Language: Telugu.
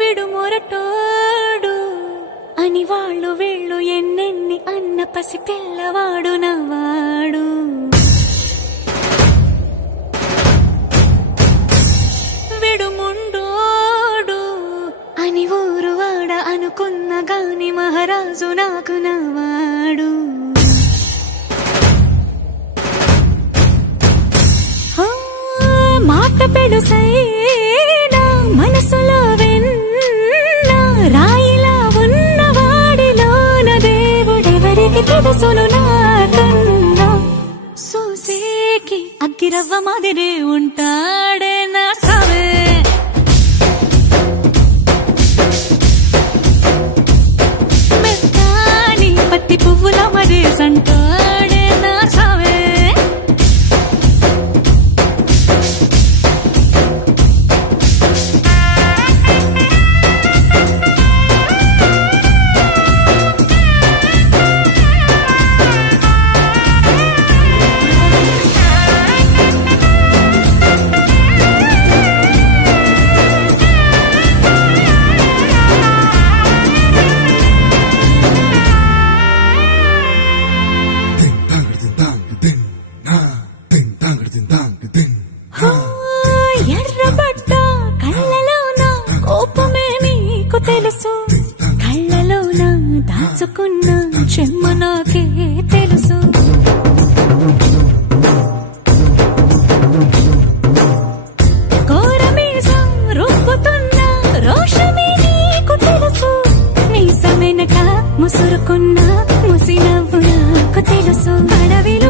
విడుమొరటోడు అని వాళ్ళు వీళ్ళు ఎన్నెన్ని అన్న పసి పిల్లవాడు నవ్వాడు. విడుముండోడు అని ఊరు వాడ అనుకున్న గాని మహారాజు నాకు నవ్వాడు. మాట పెడుసైనా మనసులో వెన్న రాయిలా ఉన్నవాడిలోన దేవుడెవరికి తెలుసును నాకన్నా. సూసేకి అగ్గిరవ్వ మాదిరే ఉంటాడే నా సావే. మెత్తాని పత్తి పువ్వుల మరేసంటాడే నా సావే. ఎర్రబడ్డ కళ్ళలోన కోపమే నీకు తెలుసు, కళ్ళలోన దాచుకున్న చెమ్మ నాకే తెలుసు. కోరమీసం రుబ్బుతున్న రోషమే నీకు తెలుసు, మీసమెనక ముసురుకున్న ముసి నవ్వు నాకు తెలుసు. అడవిలో